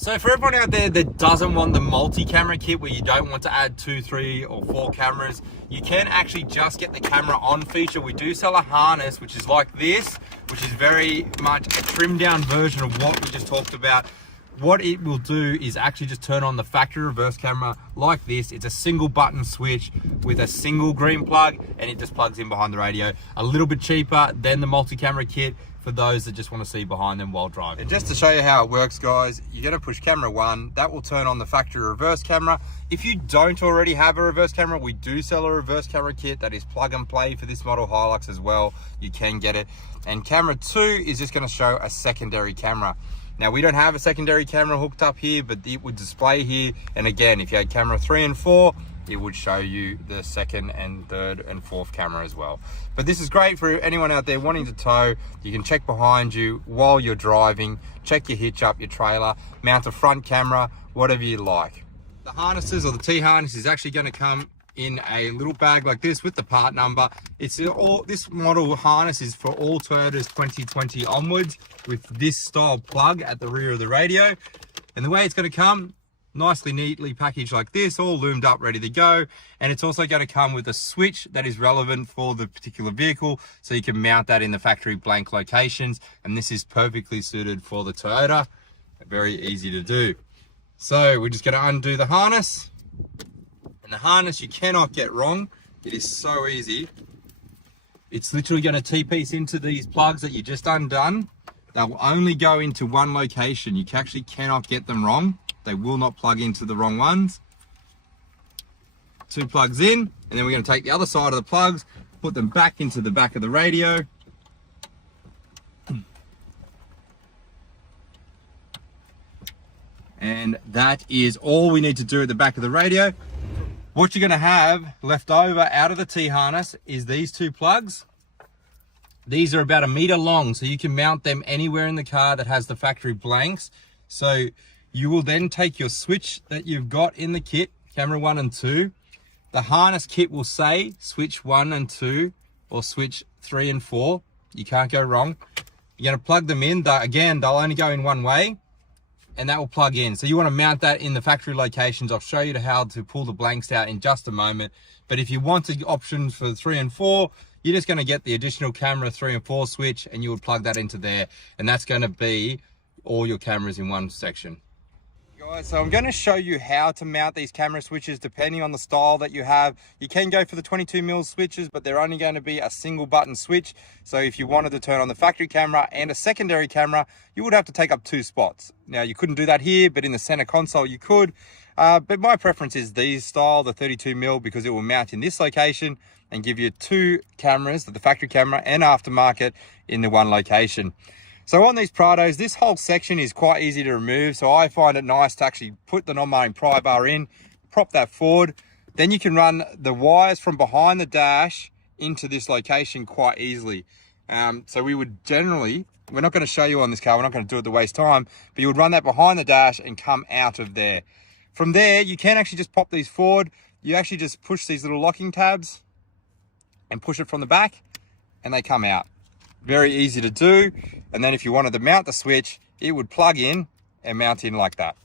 So for everyone out there that doesn't want the multi-camera kit where you don't want to add 2, 3 or 4 cameras, you can actually just get the camera on feature. We do sell a harness, which is like this, which is very much a trimmed down version of what we just talked about. What it will do is actually just turn on the factory reverse camera like this. It's a single button switch with a single green plug, and it just plugs in behind the radio. A little bit cheaper than the multi-camera kit for those that just want to see behind them while driving. And just to show you how it works, guys, you're going to push camera 1. That will turn on the factory reverse camera. If you don't already have a reverse camera, we do sell a reverse camera kit that is plug and play for this model Hilux as well. You can get it. And camera 2 is just going to show a secondary camera. Now, we don't have a secondary camera hooked up here, but it would display here. And again, if you had camera 3 and 4, it would show you the second and third and fourth camera as well. But this is great for anyone out there wanting to tow. You can check behind you while you're driving, check your hitch up, your trailer, mount a front camera, whatever you like. The harnesses, or the T-harness, is actually going to come in a little bag like this with the part number. This model harness is for all Toyotas 2020 onwards, with this style plug at the rear of the radio. And the way it's going to come, nicely neatly packaged like this, all loomed up, ready to go. And it's also going to come with a switch that is relevant for the particular vehicle, so you can mount that in the factory blank locations. And this is perfectly suited for the Toyota. Very easy to do. So we're just going to undo the harness. And the harness you cannot get wrong. It is so easy. It's literally going to T-piece into these plugs that you just undone. They'll only go into one location. You actually cannot get them wrong. They will not plug into the wrong ones. 2 plugs in, and then we're going to take the other side of the plugs, put them back into the back of the radio. And that is all we need to do at the back of the radio. What you're going to have left over out of the T-harness is these 2 plugs. These are about 1 meter long, so you can mount them anywhere in the car that has the factory blanks. So you will then take your switch that you've got in the kit, camera 1 and 2. The harness kit will say switch 1 and 2 or switch 3 and 4. You can't go wrong. You're going to plug them in. Again, they'll only go in one way, and that will plug in. So you want to mount that in the factory locations. I'll show you how to pull the blanks out in just a moment. But if you wanted options for 3 and 4, you're just going to get the additional camera 3 and 4 switch, and you would plug that into there. And that's going to be all your cameras in one section. Guys, so I'm going to show you how to mount these camera switches depending on the style that you have. You can go for the 22mm switches, but they're only going to be a single button switch. So if you wanted to turn on the factory camera and a secondary camera, you would have to take up 2 spots. Now, you couldn't do that here, but in the center console you could. But my preference is these style, the 32mm, because it will mount in this location and give you 2 cameras, the factory camera and aftermarket, in the one location. So on these Prados, this whole section is quite easy to remove. So I find it nice to actually put the non-mounting pry bar in, prop that forward. Then you can run the wires from behind the dash into this location quite easily. So we would generally, we're not going to show you on this car, we're not going to do it to waste time, but you would run that behind the dash and come out of there. From there, you can actually just pop these forward. You actually just push these little locking tabs and push it from the back, and they come out. Very easy to do. And then if you wanted to mount the switch, it would plug in and mount in like that.